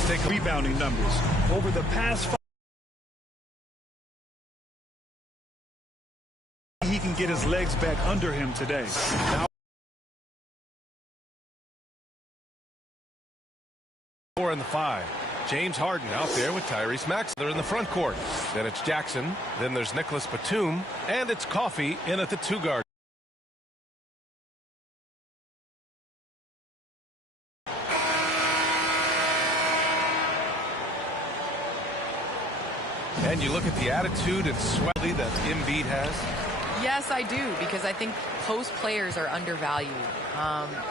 Let's take rebounding numbers. Over the past 5, he can get his legs back under him today. Now 4 and the 5. James Harden out there with Tyrese Maxey. They're in the front court. Then it's Jackson. Then there's Nicholas Batum. And it's Coffey in at the 2 guard. And you look at the attitude and sweat that Embiid has. Yes, I do, because I think post players are undervalued,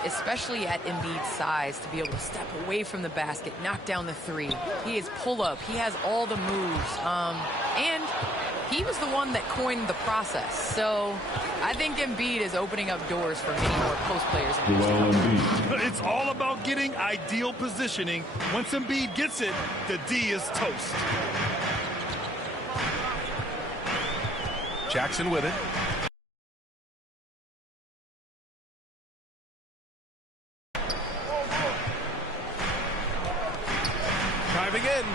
especially at Embiid's size, to be able to step away from the basket, knock down the 3. He is pull-up. He has all the moves, and he was the one that coined the process. So I think Embiid is opening up doors for many more post players. It's all about getting ideal positioning. Once Embiid gets it, the D is toast. Jackson with it. Driving in,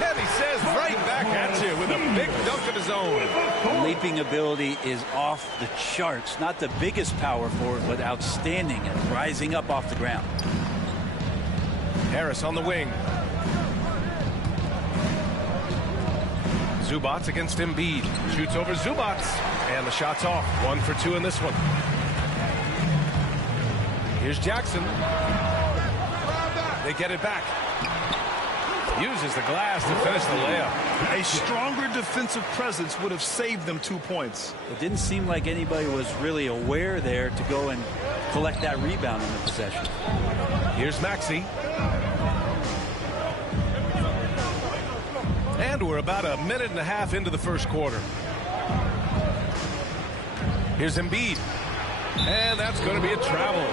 and he says right back at you with a big dunk of his own. Leaping ability is off the charts. Not the biggest power forward, but outstanding and rising up off the ground. Harris on the wing. Zubats against Embiid. Shoots over Zubats. And the shot's off. 1 for 2 in this one. Here's Jackson. They get it back. Uses the glass to finish the layup. A stronger defensive presence would have saved them 2 points. It didn't seem like anybody was really aware there to go and collect that rebound in the possession. Here's Maxey. And we're about a minute and a half into the first quarter. Here's Embiid. And that's going to be a travel.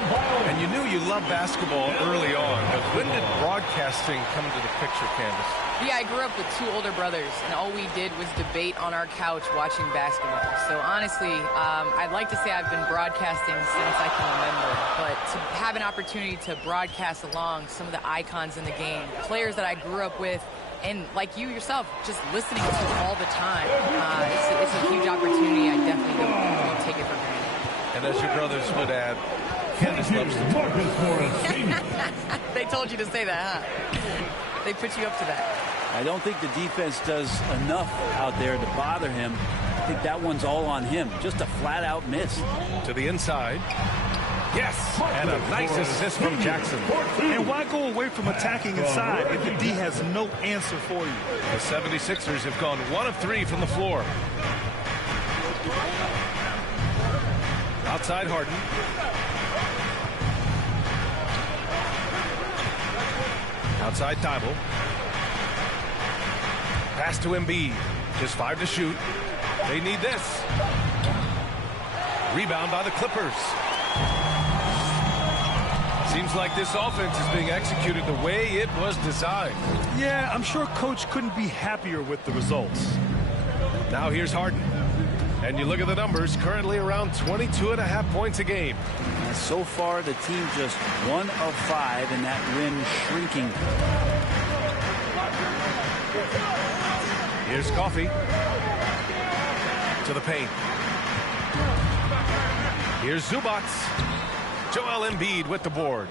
And you knew you loved basketball early on, but when did broadcasting come into the picture, Candace? Yeah, I grew up with 2 older brothers, and all we did was debate on our couch watching basketball. So honestly, I'd like to say I've been broadcasting since I can remember, but to have an opportunity to broadcast along some of the icons in the game, players that I grew up with, and like you yourself, just listening to all the time, it's a huge opportunity. I definitely don't take it for granted. And as your brothers would add, Candace loves to talk. They told you to say that, huh? They put you up to that. I don't think the defense does enough out there to bother him. I think that one's all on him. Just a flat-out miss. To the inside. Yes, and a nice assist from Jackson. And why go away from attacking inside if the D has no answer for you? The 76ers have gone 1 of 3 from the floor. Outside Harden. Outside Thibault. Pass to Embiid. Just 5 to shoot. They need this. Rebound by the Clippers. Seems like this offense is being executed the way it was designed. Yeah, I'm sure Coach couldn't be happier with the results. Now here's Harden. And you look at the numbers, currently around 22.5 points a game. And so far, the team just 1 of 5 in that rim shrinking. Here's Coffey. To the paint. Here's Zubats. Joel Embiid with the board.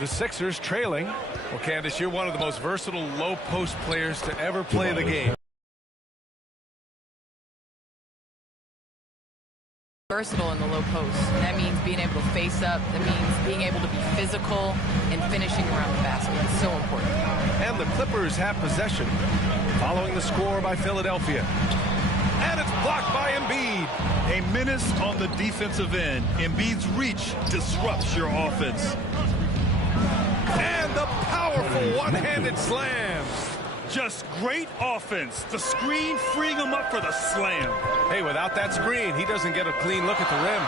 The Sixers trailing. Well, Candace, you're one of the most versatile low-post players to ever play the game. Versatile in the low post. That means being able to face up. That means being able to be physical and finishing around the basket. It's so important. And the Clippers have possession following the score by Philadelphia. And it's blocked by Embiid. A menace on the defensive end. Embiid's reach disrupts your offense. And the powerful one-handed slam. Just great offense. The screen freeing him up for the slam. Hey, without that screen, he doesn't get a clean look at the rim.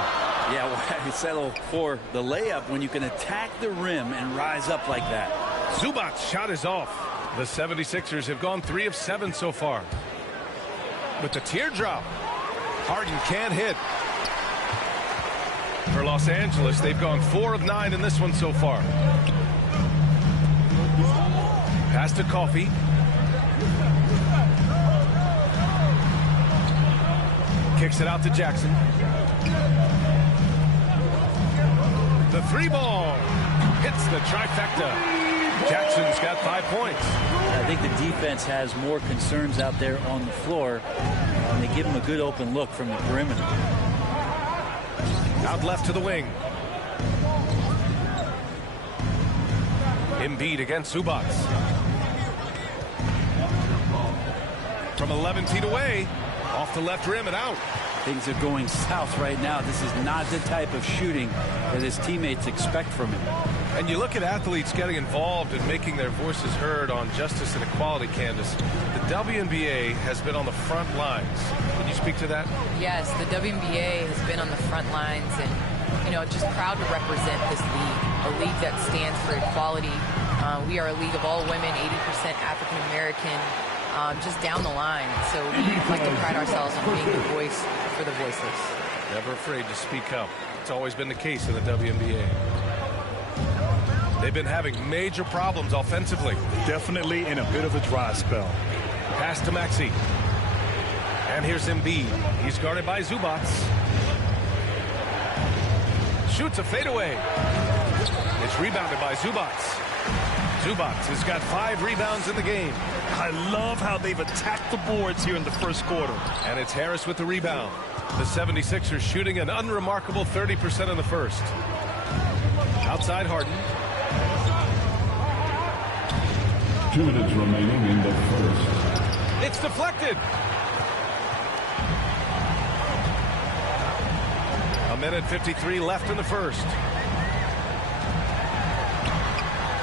Yeah, well, you settle for the layup when you can attack the rim and rise up like that. Zubats' shot is off. The 76ers have gone 3 of 7 so far. With the teardrop, Harden can't hit. For Los Angeles, they've gone 4 of 9 in this one so far. Pass to Coffee. Kicks it out to Jackson. The 3-ball hits the trifecta. Jackson's got 5 points. I think the defense has more concerns out there on the floor, and they give him a good open look from the perimeter. Out left to the wing. Embiid against Zubats. From 11 feet away, off the left rim and out. Things are going south right now. This is not the type of shooting that his teammates expect from him. And you look at athletes getting involved and making their voices heard on justice and equality, Candace. The WNBA has been on the front lines. Can you speak to that? Yes, the WNBA has been on the front lines and, you know, just proud to represent this league, a league that stands for equality. We are a league of all women, 80% African American, just down the line. So we like to pride ourselves on being the voice for the voiceless. Never afraid to speak up. It's always been the case in the WNBA. They've been having major problems offensively. Definitely in a bit of a dry spell. Pass to Maxey. And here's Embiid. He's guarded by Zubats. Shoots a fadeaway. It's rebounded by Zubats. Zubats has got 5 rebounds in the game. I love how they've attacked the boards here in the first quarter. And it's Harris with the rebound. The 76ers shooting an unremarkable 30% in the first. Outside Harden. 2 minutes remaining in the first. It's deflected. A minute 53 left in the first.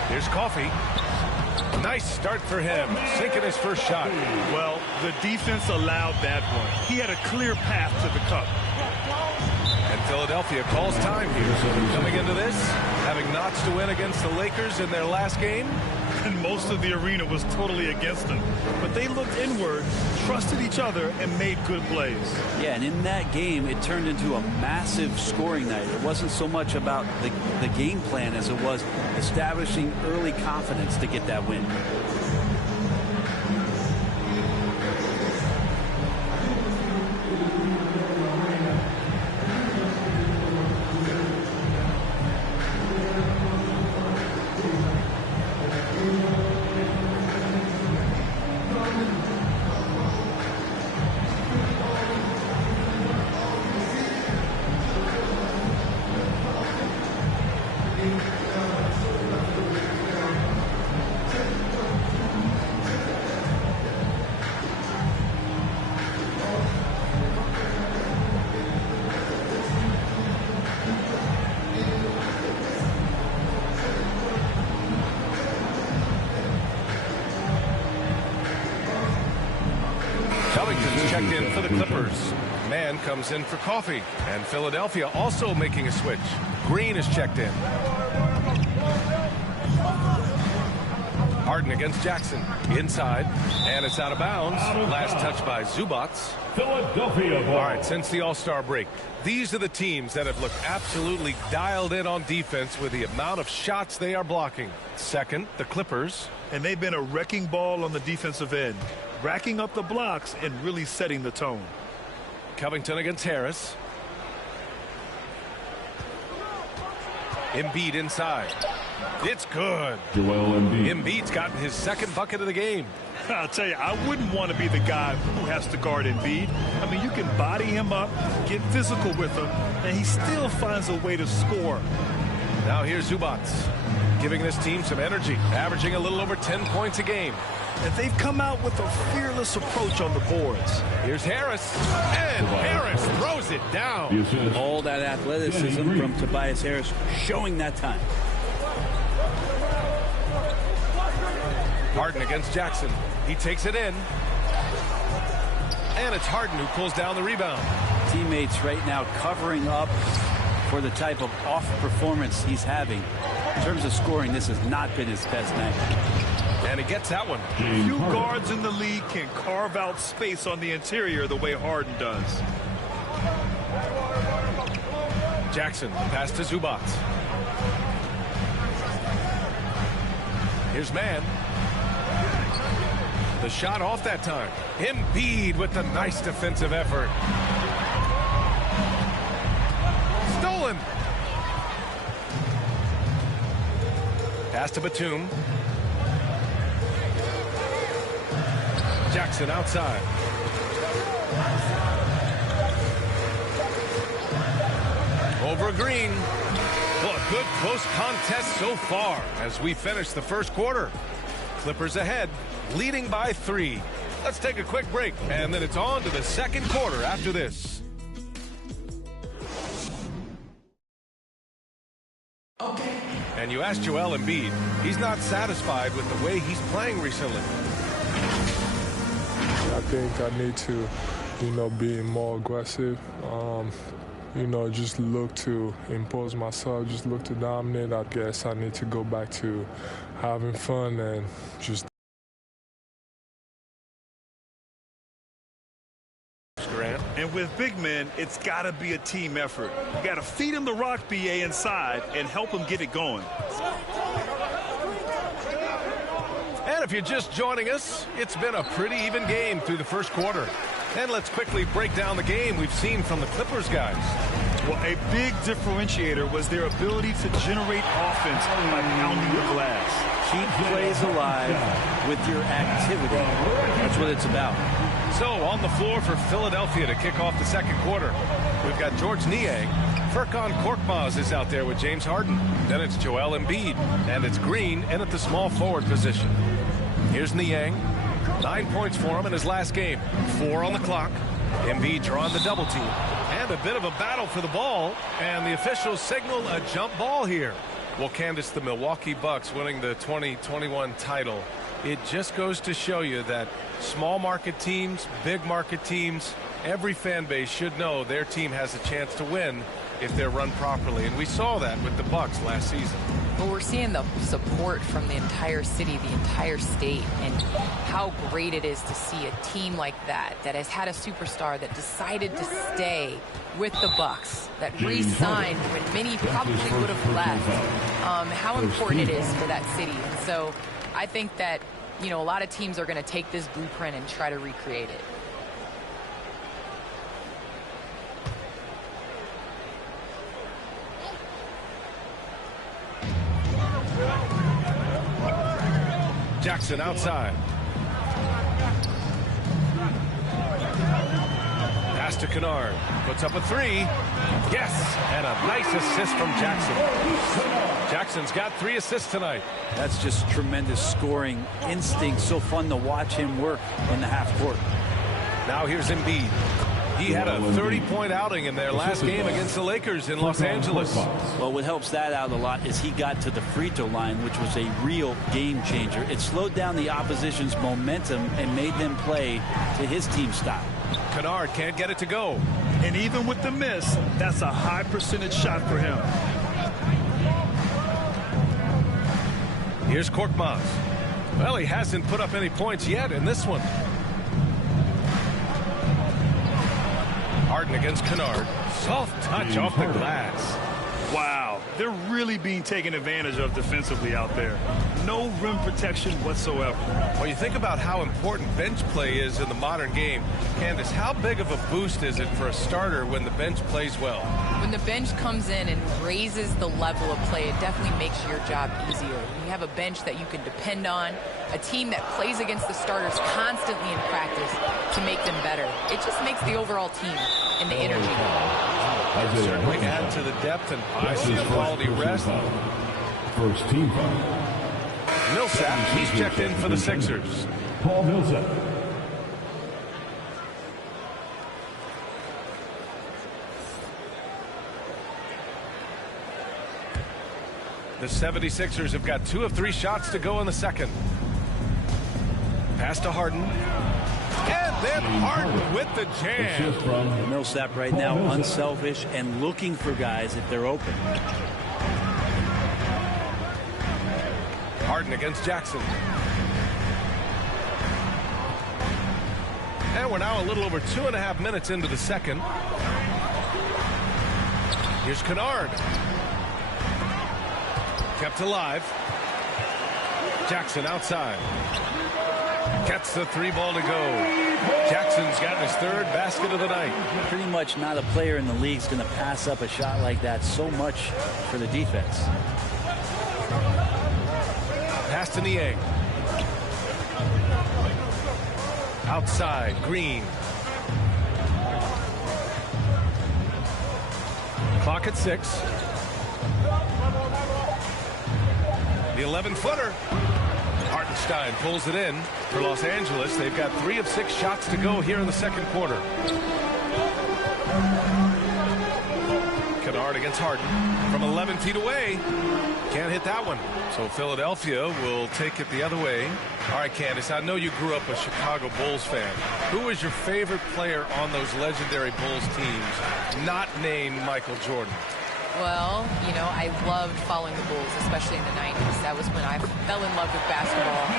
Here's Coffee. Nice start for him, sinking his first shot. Well, the defense allowed that one. He had a clear path to the cup. And Philadelphia calls time here. Coming into this, having notched a win against the Lakers in their last game. And most of the arena was totally against them. But they looked inward, trusted each other, and made good plays. Yeah, and in that game, it turned into a massive scoring night. It wasn't so much about the game plan as it was establishing early confidence to get that win. Checked in for the Clippers. Man comes in for Coffee. And Philadelphia also making a switch. Green is checked in. Harden against Jackson. Inside. And it's out of bounds. Last touch by Zubats. Philadelphia ball. All right, since the All-Star break, these are the teams that have looked absolutely dialed in on defense with the amount of shots they are blocking. Second, the Clippers. And they've been a wrecking ball on the defensive end, racking up the blocks and really setting the tone. Covington against Harris. Embiid inside. It's good. Joel Embiid. Embiid's gotten his second bucket of the game. I'll tell you, I wouldn't want to be the guy who has to guard Embiid. I mean, you can body him up, get physical with him, and he still finds a way to score. Now here's Zubats, giving this team some energy, averaging a little over 10 points a game. And they've come out with a fearless approach on the boards. Here's Harris, and Harris throws it down. All that athleticism from Tobias Harris showing that time. Harden against Jackson. He takes it in. And it's Harden who pulls down the rebound. Teammates right now covering up for the type of off performance he's having. In terms of scoring, this has not been his best night. And he gets that one. Few guards in the league can carve out space on the interior the way Harden does. Jackson, pass to Zubats. Here's Man. The shot off that time. Embiid with the nice defensive effort. Stolen. Pass to Batum. Jackson outside. Over Green. Well, a good close contest so far as we finish the first quarter. Clippers ahead, leading by 3. Let's take a quick break, and then it's on to the second quarter after this. Okay. And you asked Joel Embiid. He's not satisfied with the way he's playing recently. I think I need to, be more aggressive. Just look to impose myself, just look to dominate. I guess I need to go back to having fun and just. And with big men, it's got to be a team effort. You got to feed him the rock, BA, inside and help him get it going. And if you're just joining us, it's been a pretty even game through the first quarter. And let's quickly break down the game we've seen from the Clippers guys. Well, a big differentiator was their ability to generate offense by pounding the glass. Keep plays alive with your activity. That's what it's about. So on the floor for Philadelphia to kick off the second quarter, we've got George Niang. Furkan Korkmaz is out there with James Harden. Then it's Joel Embiid, and it's Green in at the small forward position. Here's Niang. 9 points for him in his last game. 4 on the clock. Embiid drawing the double team. And a bit of a battle for the ball, and the officials signal a jump ball here. Well, Candace, the Milwaukee Bucks winning the 2021 title, it just goes to show you that small market teams, big market teams, every fan base should know their team has a chance to win if they're run properly. And we saw that with the Bucks last season. Well, we're seeing the support from the entire city, the entire state, and how great it is to see a team like that has had a superstar that decided to stay with the Bucks, that re-signed when many probably would have left. How important it is for that city. And so I think that, a lot of teams are going to take this blueprint and try to recreate it. Jackson outside. Pass to Kennard. Puts up a 3. Yes! And a nice assist from Jackson. Jackson's got 3 assists tonight. That's just tremendous scoring instinct. So fun to watch him work in the half court. Now here's Embiid. He had a 30-point outing in their last game against the Lakers in Los Angeles. Well, what helps that out a lot is he got to the free throw line, which was a real game changer. It slowed down the opposition's momentum and made them play to his team style. Kennard can't get it to go. And even with the miss, that's a high percentage shot for him. Here's Korkmaz. Well, he hasn't put up any points yet in this one. Harden against Kennard. Soft touch off the glass. Wow, they're really being taken advantage of defensively out there. No rim protection whatsoever. Well, you think about how important bench play is in the modern game. Candace, how big of a boost is it for a starter when the bench plays well? When the bench comes in and raises the level of play, it definitely makes your job easier. You have a bench that you can depend on, a team that plays against the starters constantly in practice to make them better. It just makes the overall team and the energy go. Certainly add to the depth and obviously quality rest. First team foul. Millsap, he's checked in for the Sixers. Paul Millsap. The 76ers have got 2 of 3 shots to go in the second. Pass to Harden. And then Harden with the jam. Millsap right now unselfish and looking for guys if they're open. Harden against Jackson. And we're now a little over 2.5 minutes into the second. Here's Kennard. Kept alive. Jackson outside. Gets the 3 ball to go. Jackson's gotten his 3rd basket of the night. Pretty much not a player in the league is going to pass up a shot like that so much for the defense. Pass to Niang. Outside, Green. Clock at 6. The 11-footer. Hartenstein pulls it in for Los Angeles. They've got 3 of 6 shots to go here in the second quarter. Kennard against Harden from 11 feet away. Can't hit that one. So Philadelphia will take it the other way. All right, Candace, I know you grew up a Chicago Bulls fan. Who was your favorite player on those legendary Bulls teams, not named Michael Jordan? Well, you know, I loved following the Bulls, especially in the 90s. That was when I fell in love with basketball.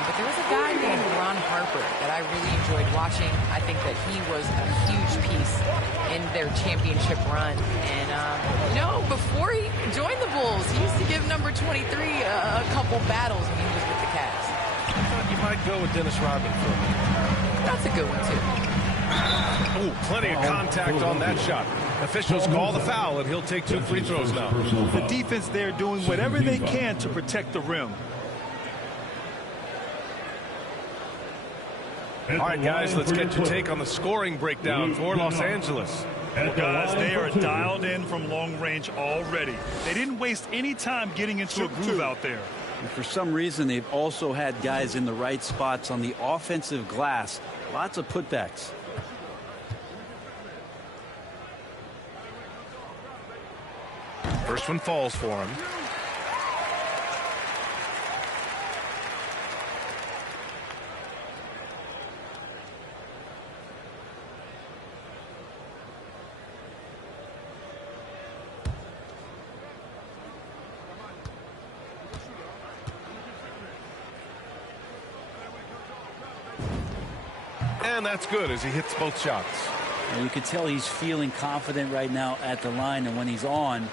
But there was a guy named Ron Harper that I really enjoyed watching. I think that he was a huge piece in their championship run. And, you know, before he joined the Bulls, he used to give number 23 a couple battles when he was with the Cavs. I thought you might go with Dennis Rodman for a minute. That's a good one, too. Oh, plenty of contact on that shot. Officials call the foul, and he'll take 2 free throws now. The defense there doing whatever they can to protect the rim. All right, guys, let's get your take on the scoring breakdown for Los Angeles. Well, guys, they are dialed in from long range already. They didn't waste any time getting into a groove out there. And for some reason, they've also had guys in the right spots on the offensive glass. Lots of putbacks. First one falls for him. And that's good as he hits both shots. And you can tell he's feeling confident right now at the line, and when he's on,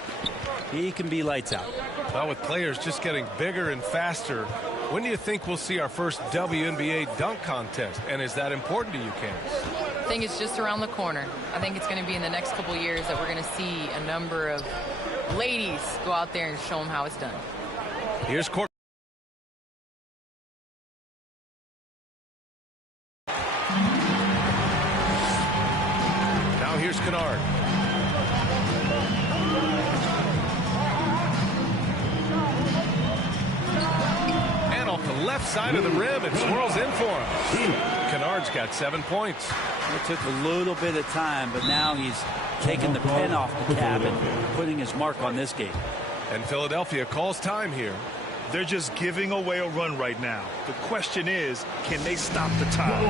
he can be lights out. Well, with players just getting bigger and faster, when do you think we'll see our first WNBA dunk contest? And is that important to you, Candace? I think it's just around the corner. I think it's going to be in the next couple years that we're going to see a number of ladies go out there and show them how it's done. Here's Cork. Now here's Kennard. And off the left side of the rim, it swirls in for him. Kennard's got 7 points. It took a little bit of time, but now he's taking the pen off the cap and putting his mark on this game. And Philadelphia calls time here. They're just giving away a run right now. The question is, can they stop the tide?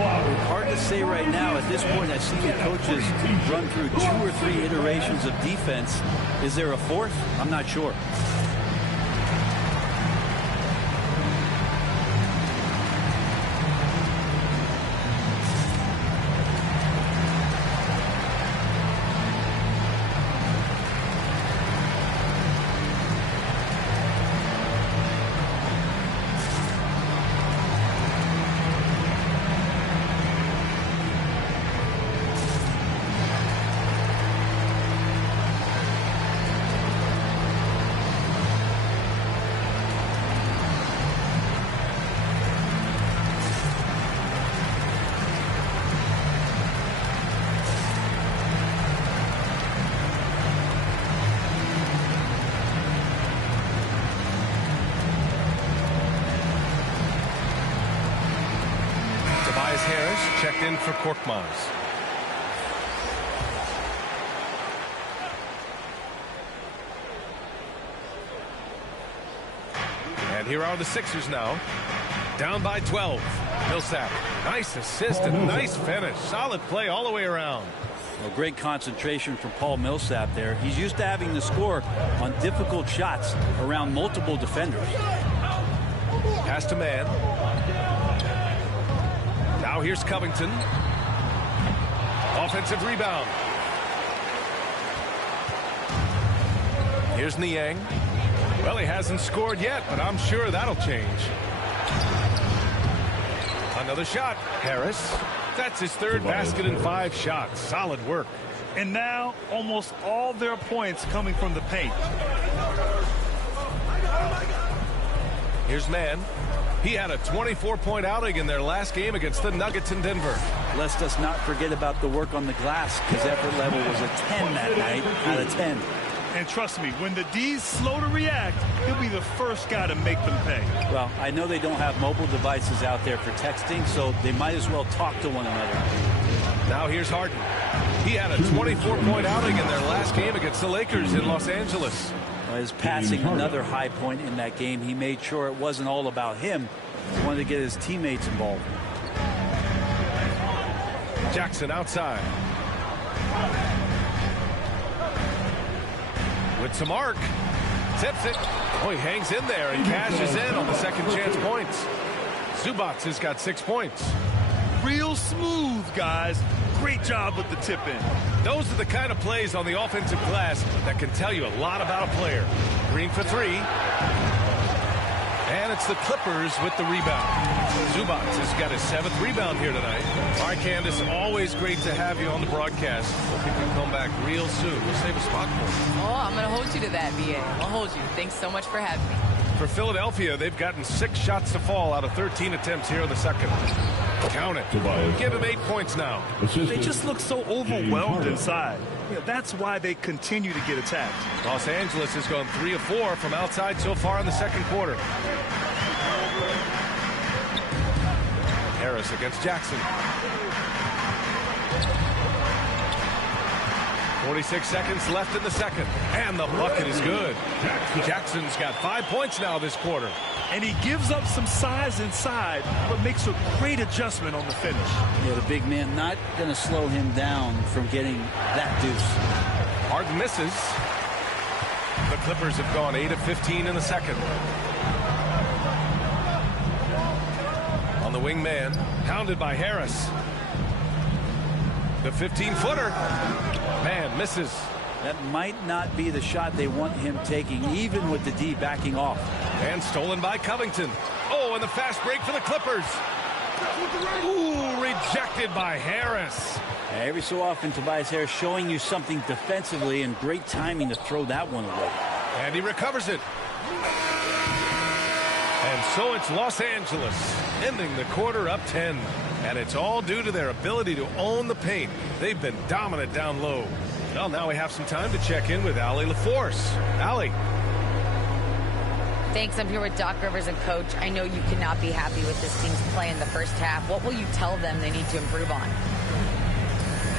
Hard to say right now. At this point, I've seen the coaches run through 2 or 3 iterations of defense. Is there a fourth? I'm not sure. Checked in for Korkmaz. And here are the Sixers now. Down by 12. Millsap. Nice assist and nice finish. Solid play all the way around. Well, great concentration from Paul Millsap there. He's used to having to score on difficult shots around multiple defenders. Pass to man. Now here's Covington. Offensive rebound. Here's Niang. Well, he hasn't scored yet, but I'm sure that'll change. Another shot. Harris. That's his third basket in 5 shots. Solid work. And now almost all their points coming from the paint. Here's Mann. He had a 24-point outing in their last game against the Nuggets in Denver. Let us not forget about the work on the glass. His effort level was a 10 that night out of 10. And trust me, when the D's slow to react, he'll be the first guy to make them pay. Well, I know they don't have mobile devices out there for texting, so they might as well talk to one another. Now here's Harden. He had a 24-point outing in their last game against the Lakers in Los Angeles. His passing, another high point in that game. He made sure it wasn't all about him. He wanted to get his teammates involved. Jackson outside. With some arc. Tips it. Oh, he hangs in there and cashes in on the second chance points. Zubac has got 6 points. Real smooth, guys. Great job with the tip-in. Those are the kind of plays on the offensive glass that can tell you a lot about a player. Green for 3. And it's the Clippers with the rebound. Zubac has got his 7th rebound here tonight. All right, Candace, always great to have you on the broadcast. Hope you can come back real soon. We'll save a spot for you. Oh, I'm going to hold you to that, BA. I'll hold you. Thanks so much for having me. For Philadelphia, they've gotten 6 shots to fall out of 13 attempts here in the second. Count it. Give him 8 points now. They just look so overwhelmed inside. You know, that's why they continue to get attacked. Los Angeles has gone 3 of 4 from outside so far in the second quarter. Harris against Jackson. 46 seconds left in the second. And the bucket is good. Jackson's got 5 points now this quarter. And he gives up some size inside, but makes a great adjustment on the finish. Yeah, the big man not going to slow him down from getting that deuce. Harden misses. The Clippers have gone 8 of 15 in the second. On the wing man, pounded by Harris. The 15-footer. Man misses. That might not be the shot they want him taking, even with the D backing off. And stolen by Covington. Oh, and the fast break for the Clippers. Ooh, rejected by Harris. Every so often, Tobias Harris showing you something defensively, and great timing to throw that one away. And he recovers it. And so it's Los Angeles, ending the quarter up 10. And it's all due to their ability to own the paint. They've been dominant down low. Well, now we have some time to check in with Allie LaForce. Allie. Thanks. I'm here with Doc Rivers and Coach. I know you cannot be happy with this team's play in the first half. What will you tell them they need to improve on?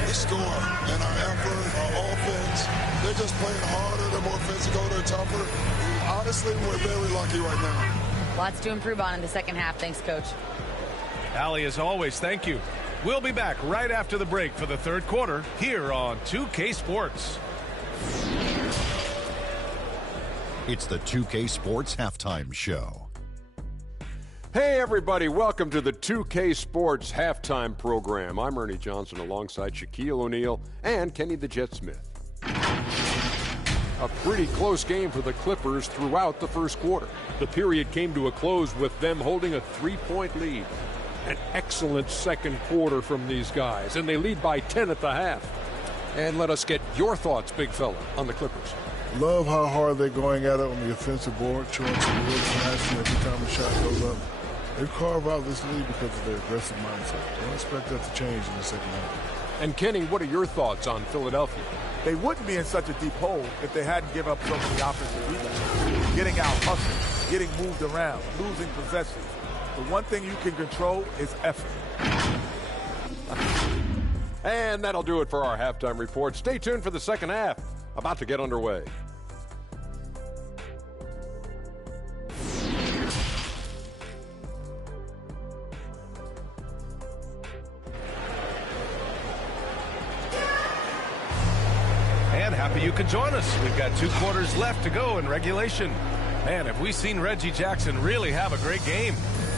We score, and our effort, our offense, they're just playing harder, they're more physical, they're tougher. Honestly, we're very lucky right now. Lots to improve on in the second half. Thanks, Coach. Allie, as always, thank you. We'll be back right after the break for the third quarter here on 2K Sports. It's the 2K Sports Halftime Show. Hey, everybody. Welcome to the 2K Sports Halftime Program. I'm Ernie Johnson alongside Shaquille O'Neal and Kenny the Jet Smith. A pretty close game for the Clippers throughout the first quarter. The period came to a close with them holding a 3-point lead. An excellent second quarter from these guys, and they lead by 10 at the half. And let us get your thoughts, big fella, on the Clippers. Love how hard they're going at it on the offensive board, showing some real tenacity every time a shot goes up. They carve out this lead because of their aggressive mindset. Don't expect that to change in the second half. And Kenny, what are your thoughts on Philadelphia? They wouldn't be in such a deep hole if they hadn't given up so many offensive rebounds. Getting out hustled, getting moved around, losing possessions. The one thing you can control is effort. And that'll do it for our halftime report. Stay tuned for the second half. About to get underway. And happy you could join us. We've got 2 quarters left to go in regulation. Man, have we seen Reggie Jackson really have a great game.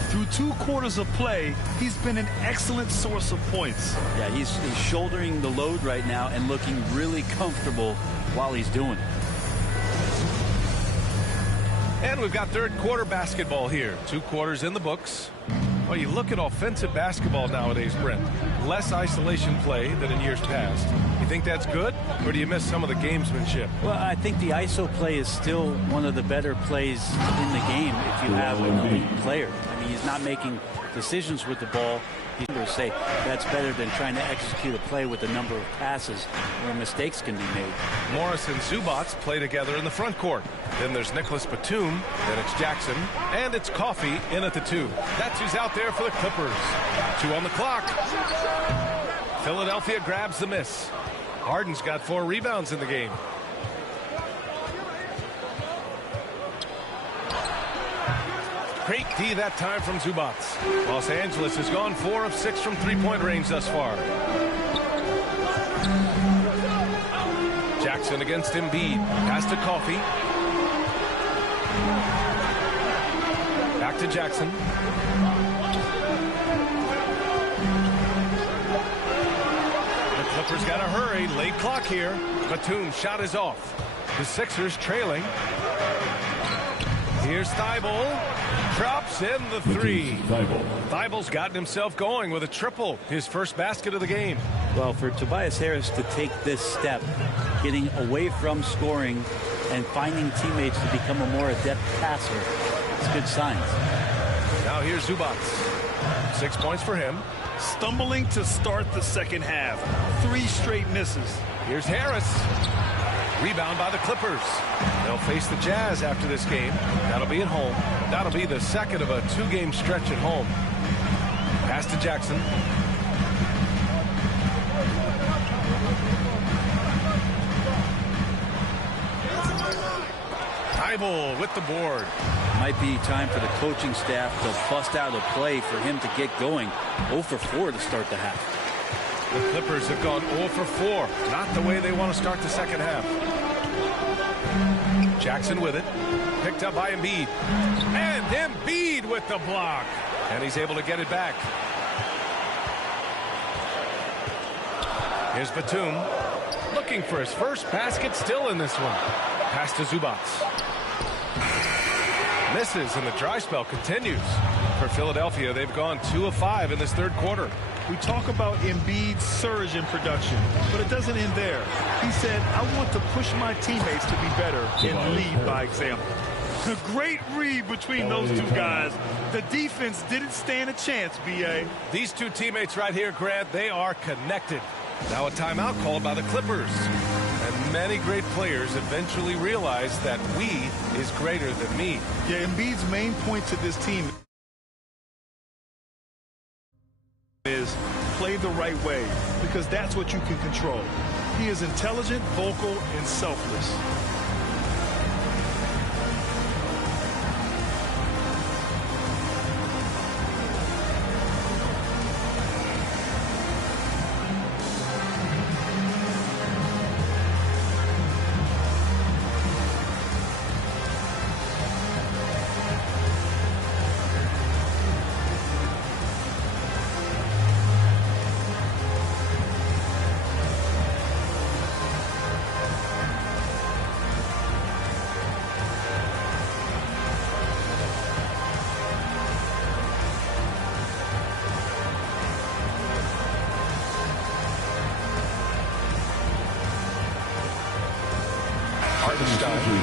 Through 2 quarters of play, he's been an excellent source of points. Yeah, he's shouldering the load right now and looking really comfortable while he's doing it. And we've got third quarter basketball here. 2 quarters in the books. Well, you look at offensive basketball nowadays, Brent. Less isolation play than in years past. You think that's good, or do you miss some of the gamesmanship? Well, I think the ISO play is still one of the better plays in the game if you have an elite player. I mean, he's not making decisions with the ball. He's going to say that's better than trying to execute a play with a number of passes where mistakes can be made. Morris and Zubats play together in the front court. Then there's Nicholas Batum. Then it's Jackson. And it's Coffey in at the 2. That's who's out there for the Clippers. 2 on the clock. Philadelphia grabs the miss. Harden's got 4 rebounds in the game. Great D that time from Zubats. Los Angeles has gone 4 of 6 from three-point range thus far. Jackson against Embiid. Pass to Coffey. Back to Jackson. The Clippers got to hurry. Late clock here. Batum's shot is off. The Sixers trailing. Here's Thibault. Drops in the 3. Thibault's gotten himself going with a triple. His first basket of the game. Well, for Tobias Harris to take this step, getting away from scoring and finding teammates to become a more adept passer, it's good signs. Now here's Zubats. 6 points for him. Stumbling to start the second half. 3 straight misses. Here's Harris. Rebound by the Clippers. They'll face the Jazz after this game. That'll be at home. That'll be the second of a 2-game stretch at home. Pass to Jackson. Thibault with the board. Might be time for the coaching staff to bust out a play for him to get going. 0 for 4 to start the half. The Clippers have gone 0 for 4. Not the way they want to start the second half. Jackson with it. Picked up by Embiid. And Embiid with the block. And he's able to get it back. Here's Batum. Looking for his first basket still in this one. Pass to Zubats. Misses, and the dry spell continues. For Philadelphia, they've gone 2 of 5 in this third quarter. We talk about Embiid's surge in production, but it doesn't end there. He said, I want to push my teammates to be better and lead by example. A great read between those 2 guys. The defense didn't stand a chance, B.A. These 2 teammates right here, Grant, they are connected. Now a timeout called by the Clippers. And many great players eventually realize that we is greater than me. Yeah, Embiid's main point to this team is play the right way, because that's what you can control. He is intelligent, vocal, and selfless.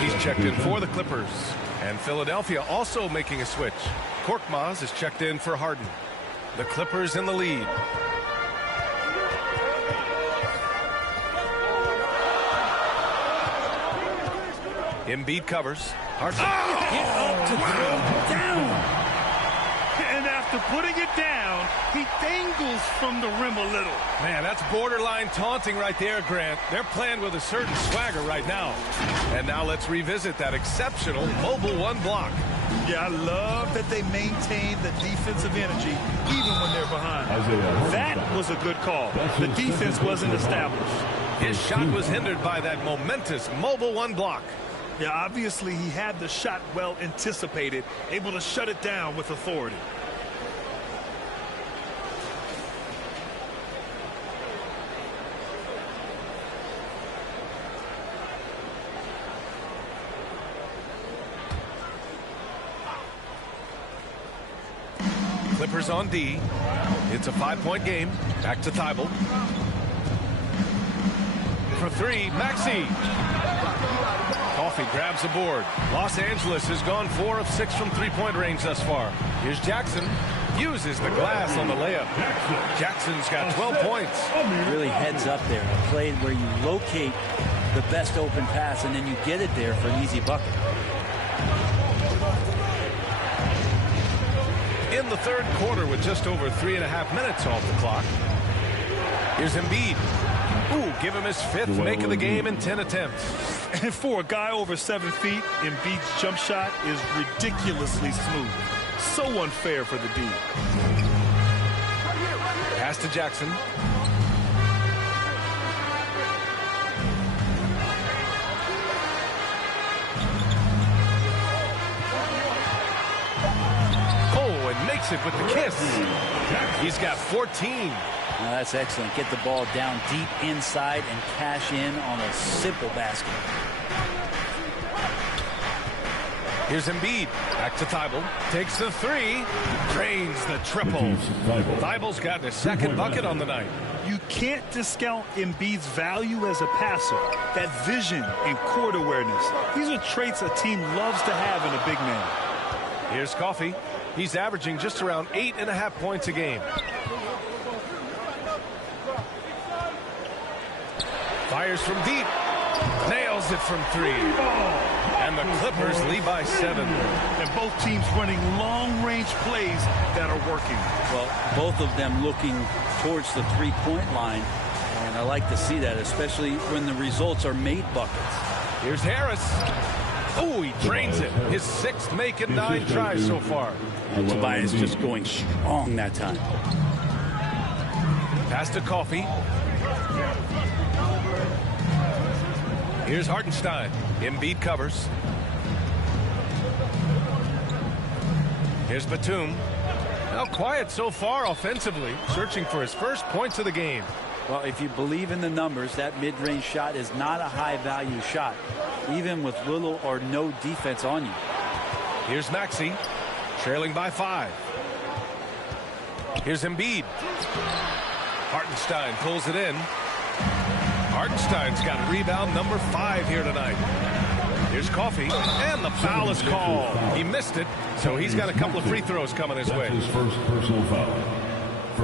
He's checked in for the Clippers. And Philadelphia also making a switch. Korkmaz is checked in for Harden. The Clippers in the lead. Embiid covers. Harden. Down. And after putting it down, he dangles from the rim a little. Man, that's borderline taunting right there, Grant. They're playing with a certain swagger right now. And now let's revisit that exceptional mobile 1 block. Yeah, I love that they maintain the defensive energy even when they're behind. That was a good call. The defense wasn't established. His shot was hindered by that momentous mobile 1 block. Yeah, obviously he had the shot well anticipated, able to shut it down with authority. Clippers on D. It's a 5-point game. Back to Thibault. For three, Maxey. Coffee grabs the board. Los Angeles has gone 4 of 6 from three-point range thus far. Here's Jackson. Uses the glass on the layup. Jackson's got 12 points. Really heads up there. A play where you locate the best open pass and then you get it there for an easy bucket. In the third quarter with just over 3.5 minutes off the clock. Here's Embiid. Ooh, give him his 5th make of the game in 10 attempts. And for a guy over 7 feet, Embiid's jump shot is ridiculously smooth. So unfair for the D. Pass to Jackson. Oh, and makes it with the kiss. He's got 14. Now that's excellent. Get the ball down deep inside and cash in on a simple basket. Here's Embiid. Back to Thibault. Takes the three. Drains the triple. Thibault's gotten his 2nd bucket on the night. You can't discount Embiid's value as a passer. That vision and court awareness. These are traits a team loves to have in a big man. Here's Coffee. He's averaging just around 8.5 points a game. Fires from deep. Nails it from 3. And the Clippers lead by 7. And both teams running long-range plays that are working. Well, both of them looking towards the three-point line. And I like to see that, especially when the results are made buckets. Here's Harris. Oh, he drains it. His 6th make in 9 tries so far. Tobias just going strong that time. Pass to Coffee. Here's Hartenstein. Embiid covers. Here's Batum. Now quiet so far offensively, searching for his first points of the game. Well, if you believe in the numbers, that mid-range shot is not a high-value shot, even with little or no defense on you. Here's Maxey, trailing by 5. Here's Embiid. Hartenstein pulls it in. Hartenstein's got rebound number 5 here tonight. Here's Coffee, and the foul is called. He missed it, so he's got a couple of free throws coming his way. His first personal foul.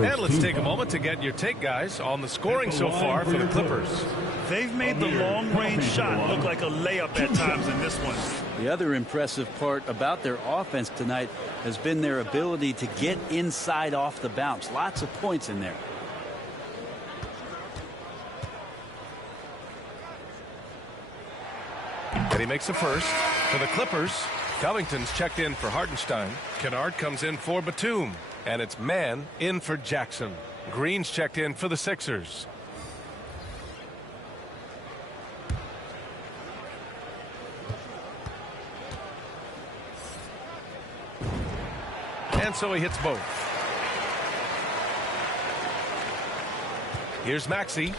And let's take a moment to get your take, guys, on the scoring so far for the Clippers. They've made the long-range shot look like a layup at times in this one. The other impressive part about their offense tonight has been their ability to get inside off the bounce. Lots of points in there. And he makes the first. For the Clippers, Covington's checked in for Hartenstein. Kennard comes in for Batum. And it's Mann in for Jackson. Green's checked in for the Sixers. And so he hits both. Here's Maxey.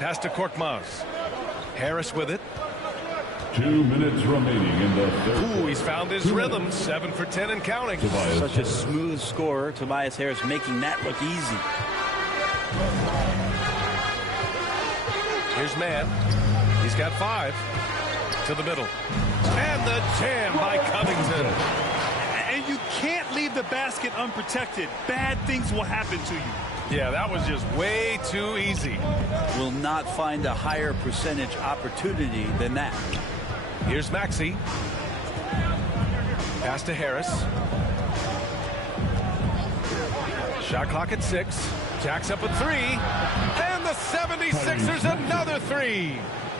Pass to Korkmaz. Harris with it. 2 minutes remaining in the third. Ooh, he's found his rhythm. 7 for 10 and counting. Such a smooth scorer. Tobias Harris making that look easy. Here's Mann. He's got 5 to the middle. And the jam by Covington. And you can't leave the basket unprotected. Bad things will happen to you. Yeah, that was just way too easy. Will not find a higher percentage opportunity than that. Here's Maxey. Pass to Harris. Shot clock at 6. Jack's up at 3. And the 76ers another 3.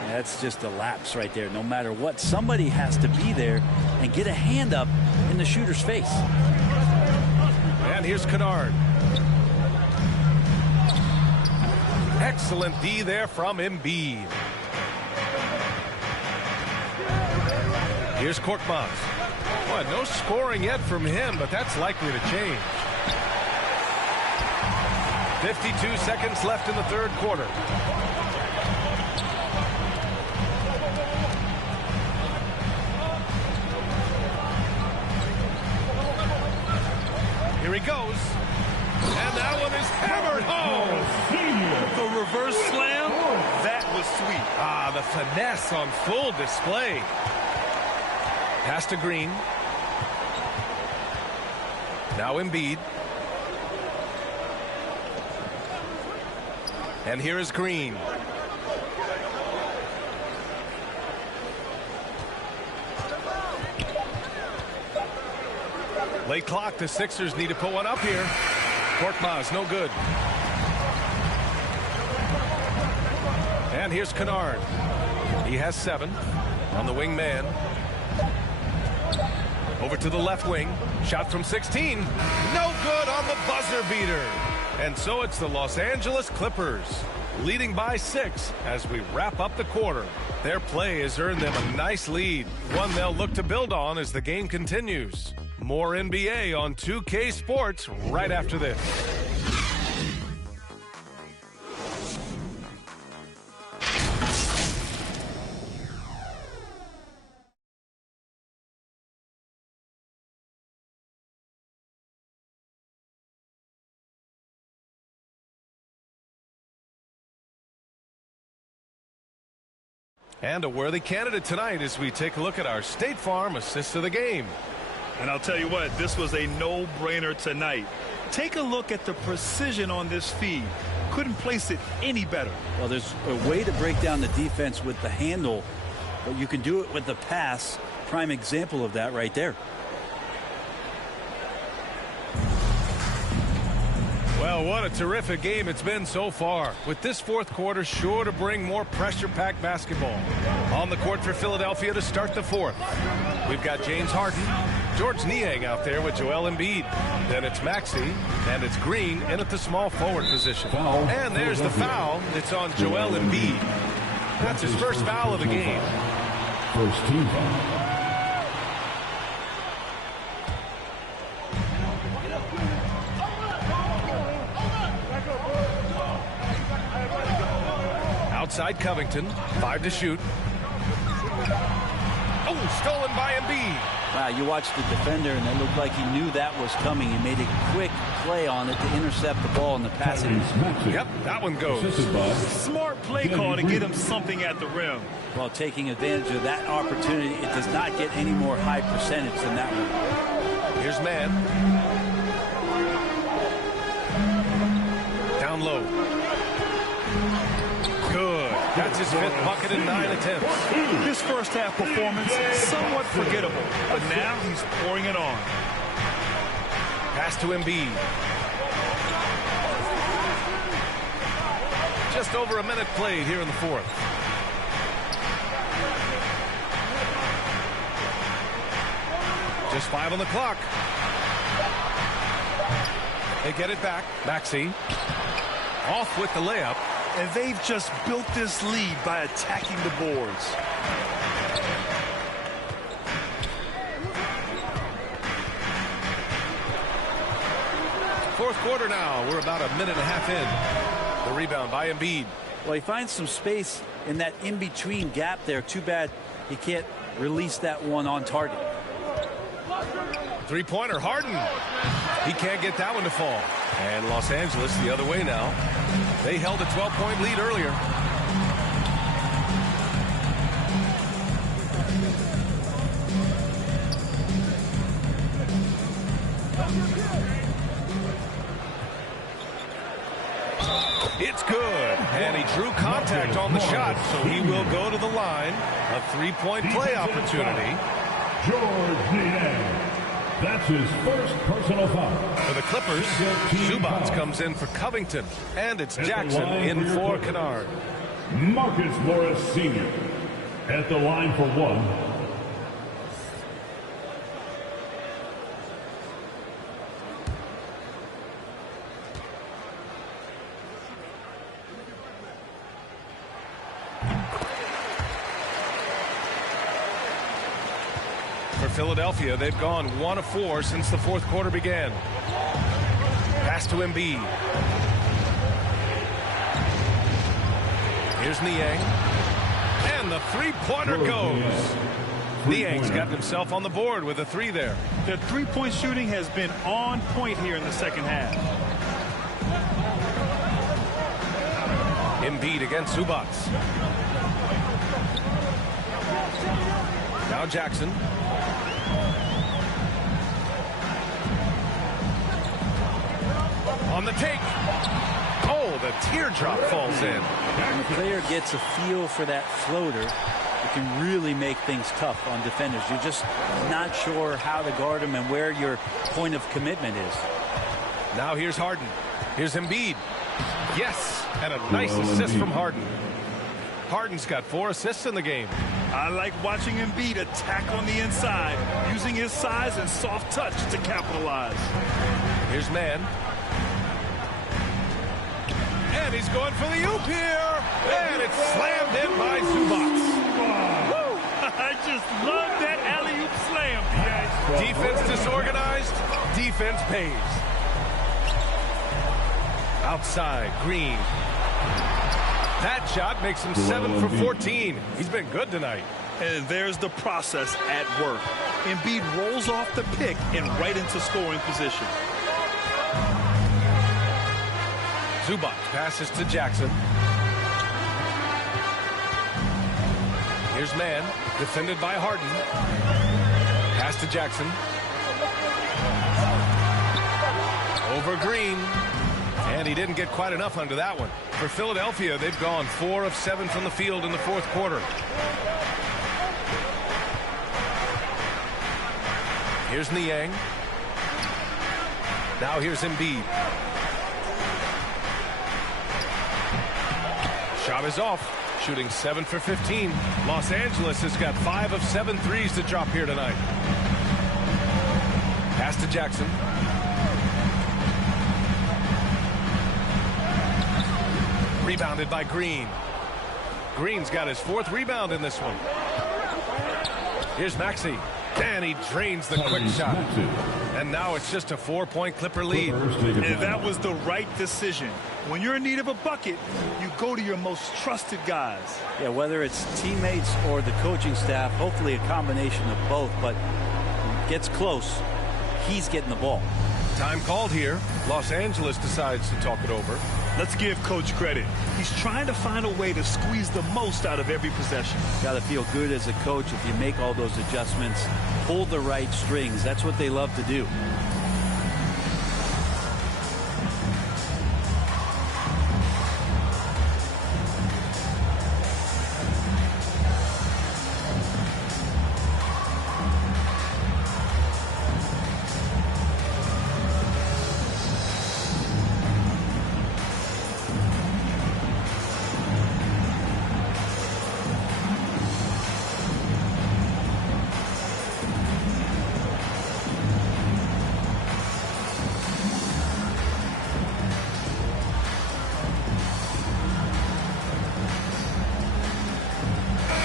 That's just a lapse right there. No matter what, somebody has to be there and get a hand up in the shooter's face. And here's Kennard. Excellent D there from Embiid. Here's Korkmaz. Boy, no scoring yet from him, but that's likely to change. 52 seconds left in the third quarter. goes. And that one is hammered home. The reverse slam, that was sweet. Ah, the finesse on full display. Pass to Green. Now Embiid. And here is Green. Late clock, the Sixers need to put one up here. Korkmaz, no good. And here's Kennard. He has 7 on the wing man. Over to the left wing. Shot from 16. No good on the buzzer beater. And so it's the Los Angeles Clippers leading by 6 as we wrap up the quarter. Their play has earned them a nice lead, one they'll look to build on as the game continues. More NBA on 2K Sports right after this. And a worthy candidate tonight as we take a look at our State Farm assist of the game. And I'll tell you what, this was a no-brainer tonight. Take a look at the precision on this feed. Couldn't place it any better. Well, there's a way to break down the defense with the handle, but you can do it with the pass. Prime example of that right there. Well, what a terrific game it's been so far, with this fourth quarter sure to bring more pressure-packed basketball. On the court for Philadelphia to start the fourth. We've got James Harden, George Niang out there with Joel Embiid. Then it's Maxey, and it's Green in at the small forward position. And there's the foul. It's on Joel Embiid. That's his first foul of the game. First team foul. Outside Covington, 5 to shoot. Oh, stolen by Embiid. Wow, you watched the defender, and it looked like he knew that was coming. He made a quick play on it to intercept the ball in the passing. Yep, that one goes. Smart play call to get him something at the rim. Well, taking advantage of that opportunity, it does not get any more high percentage than that one. Here's Mann. Down low. Good. That's his 5th bucket in 9 attempts. His first half performance, somewhat forgettable, but now he's pouring it on. Pass to Embiid. Just over a minute played here in the fourth. Just 5 on the clock. They get it back. Maxey off with the layup. And they've just built this lead by attacking the boards. Fourth quarter now. We're about a minute and a half in. The rebound by Embiid. Well, he finds some space in that in-between gap there. Too bad he can't release that one on target. Three-pointer, Harden. He can't get that one to fall. And Los Angeles the other way now. They held a 12-point lead earlier. It's good. And he drew contact on the shot, so he will go to the line. A 3-point play opportunity. George Niang. That's his first personal foul. For the Clippers, Zubats comes in for Covington. And it's Jackson in for Kennard. Marcus Morris Sr. at the line for 1. Philadelphia, they've gone 1 of 4 since the fourth quarter began. Pass to Embiid. Here's Niang. And the three-pointer goes. Niang's got himself on the board with a 3 there. The three-point shooting has been on point here in the second half. Embiid against Zubac. Now Jackson. On the take. Oh, the teardrop falls in. When the player gets a feel for that floater, it can really make things tough on defenders. You're just not sure how to guard them and where your point of commitment is. Now here's Harden. Here's Embiid. Yes, and a nice assist from Harden. Harden's got 4 assists in the game. I like watching Embiid attack on the inside, using his size and soft touch to capitalize. Here's Mann. And he's going for the oop here. And it's slammed in by Zubac. Woo! I just love that alley-oop slam, PA. Defense disorganized. Defense pays. Outside, Green. That shot makes him 7 for 14. He's been good tonight. And there's the process at work. Embiid rolls off the pick and right into scoring position. Zubac passes to Jackson. Here's Mann, defended by Harden. Pass to Jackson. Over Green. And he didn't get quite enough under that one. For Philadelphia, they've gone 4 of 7 from the field in the fourth quarter. Here's Niang. Now here's Embiid. Shot is off, shooting 7 for 15. Los Angeles has got 5 of 7 threes to drop here tonight. Pass to Jackson. Rebounded by Green. Green's got his 4th rebound in this one. Here's Maxey. And he drains the quick shot. And now it's just a 4-point Clipper lead. And that was the right decision. When you're in need of a bucket, you go to your most trusted guys. Yeah, whether it's teammates or the coaching staff, hopefully a combination of both, but when it gets close, he's getting the ball. Time called here. Los Angeles decides to talk it over. Let's give Coach credit. He's trying to find a way to squeeze the most out of every possession. Got to feel good as a coach if you make all those adjustments, pull the right strings. That's what they love to do.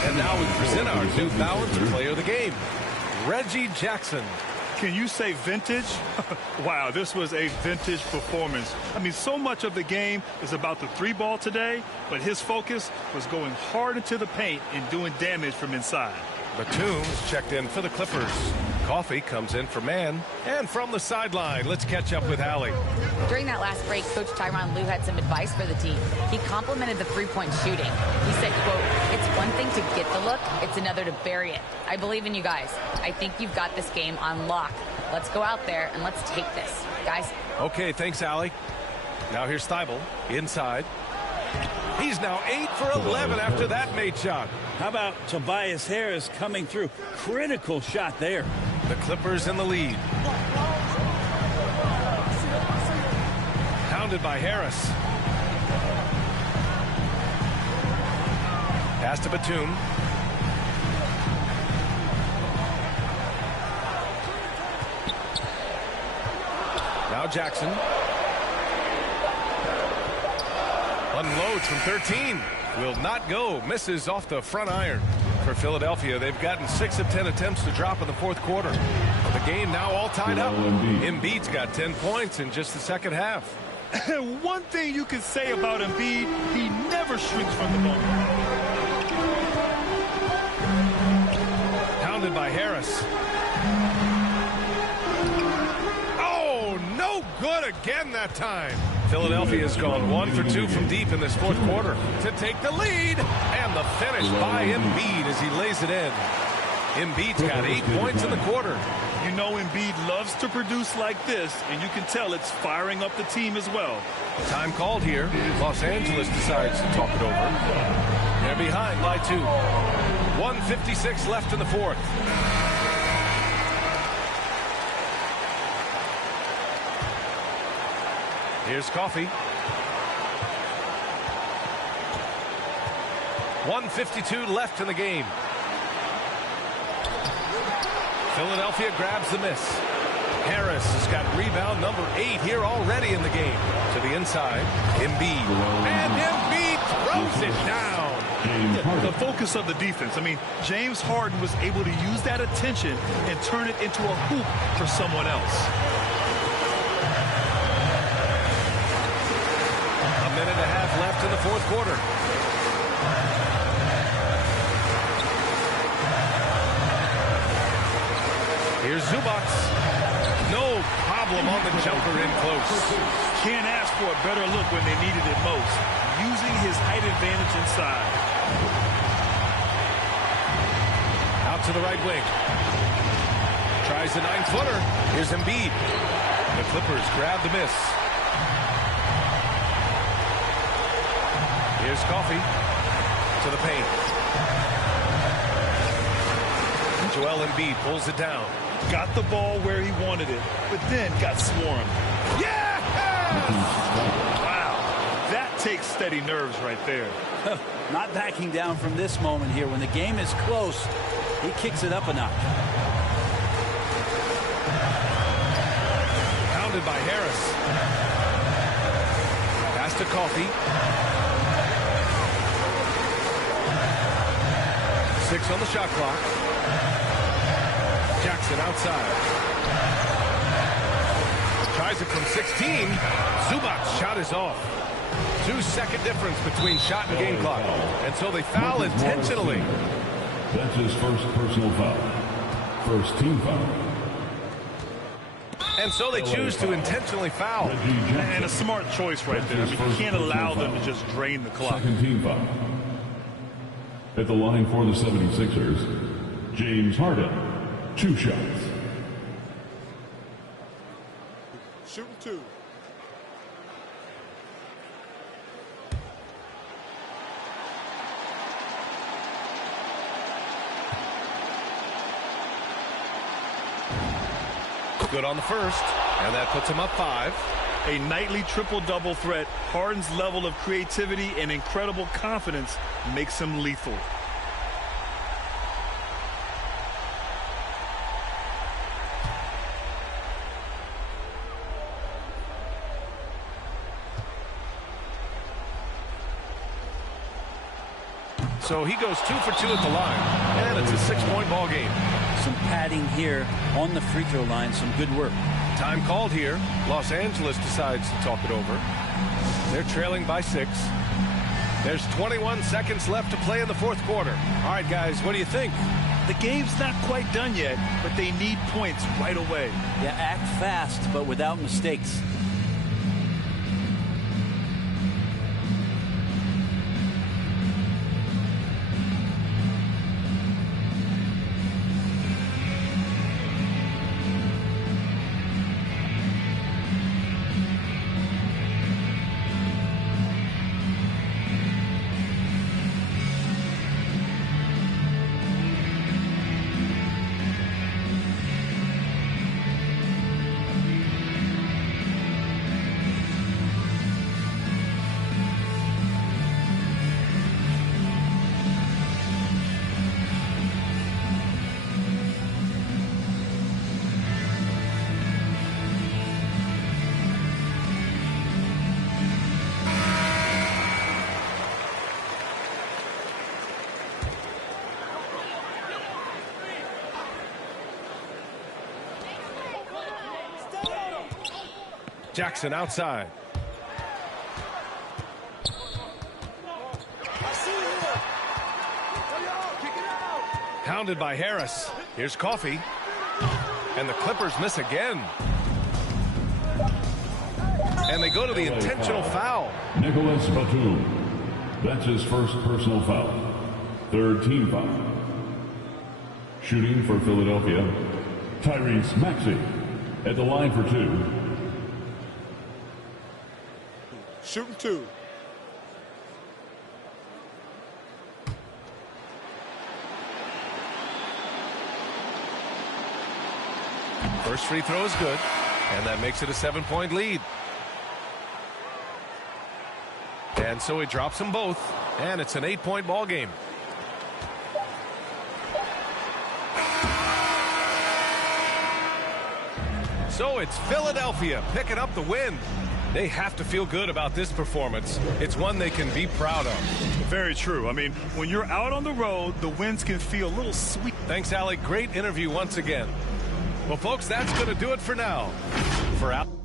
And now we present our New Balance player of the game, Reggie Jackson. Can you say vintage? Wow, this was a vintage performance. I mean, so much of the game is about the 3-ball today, but his focus was going hard into the paint and doing damage from inside. Batum's checked in for the Clippers. Coffee comes in for Mann. And from the sideline, let's catch up with Allie. During that last break, Coach Tyronn Lue had some advice for the team. He complimented the 3-point shooting. He said, quote, "It's one thing to get the look, it's another to bury it. I believe in you guys. I think you've got this game on lock. Let's go out there and let's take this. Guys." Okay, thanks, Allie. Now here's Thibault inside. He's now 8 for 11 after that made shot. How about Tobias Harris coming through? Critical shot there. The Clippers in the lead. Pounded by Harris. Pass to Batum. Now Jackson. Unloads from 13. Will not go. Misses off the front iron. For Philadelphia, they've gotten 6 of 10 attempts to drop in the fourth quarter. The game now all tied up. Embiid's got 10 points in just the second half. One thing you can say about Embiid, he never shrinks from the moment. Pounded by Harris. Oh, no good again that time. Philadelphia's gone 1 for 2 from deep in this fourth quarter to take the lead. And the finish by Embiid as he lays it in. Embiid's got 8 points in the quarter. You know Embiid loves to produce like this, and you can tell it's firing up the team as well. Time called here. Los Angeles decides to talk it over. They're behind by 2. 1:56 left in the fourth. Here's Coffee. 1:52 left in the game. Philadelphia grabs the miss. Harris has got rebound number 8 here already in the game. To the inside, Embiid. And Embiid throws it down. The focus of the defense. I mean, James Harden was able to use that attention and turn it into a hoop for someone else. A minute and a half left in the fourth quarter. Here's Zubac. No problem on the jumper in close. Can't ask for a better look when they needed it most. Using his height advantage inside. Out to the right wing. Tries the 9-footer. Here's Embiid. The Clippers grab the miss. Here's Coffee. To the paint. Joel Embiid pulls it down. Got the ball where he wanted it, but then got swarmed. Yes! Wow, that takes steady nerves right there. Not backing down from this moment here. When the game is close, he kicks it up a notch. Pounded by Harris. Pass to Coffee. 6 on the shot clock. Jackson outside. Tries it from 16. Zubac's shot is off. 2-second difference between shot and game clock. And so they foul intentionally. That's his first personal foul. First team foul. And so they choose to intentionally foul. And a smart choice right there. I mean, you can't allow them to just drain the clock. Second team foul. At the line for the 76ers, James Harden. 2 shots. Shooting 2. Good on the first, and that puts him up 5. A nightly triple-double threat. Harden's level of creativity and incredible confidence makes him lethal. So he goes 2 for 2 at the line, and it's a 6-point ball game. Some padding here on the free throw line. Some good work. Time called here. Los Angeles decides to talk it over. They're trailing by 6. There's 21 seconds left to play in the fourth quarter. All right, guys, what do you think? The game's not quite done yet, but they need points right away. Yeah, act fast, but without mistakes. Jackson outside. Rebounded by Harris. Here's Coffey. And the Clippers miss again. And they go to the intentional foul. Nicholas Batum. That's his first personal foul. Third team foul. Shooting for Philadelphia, Tyrese Maxey at the line for 2. Shooting 2. First free throw is good, and that makes it a 7-point lead. And so he drops them both, and it's an 8-point ball game. So it's Philadelphia picking up the win. They have to feel good about this performance. It's one they can be proud of. Very true. I mean, when you're out on the road, the wins can feel a little sweet. Thanks, Alec. Great interview once again. Well, folks, that's going to do it for now. For Al.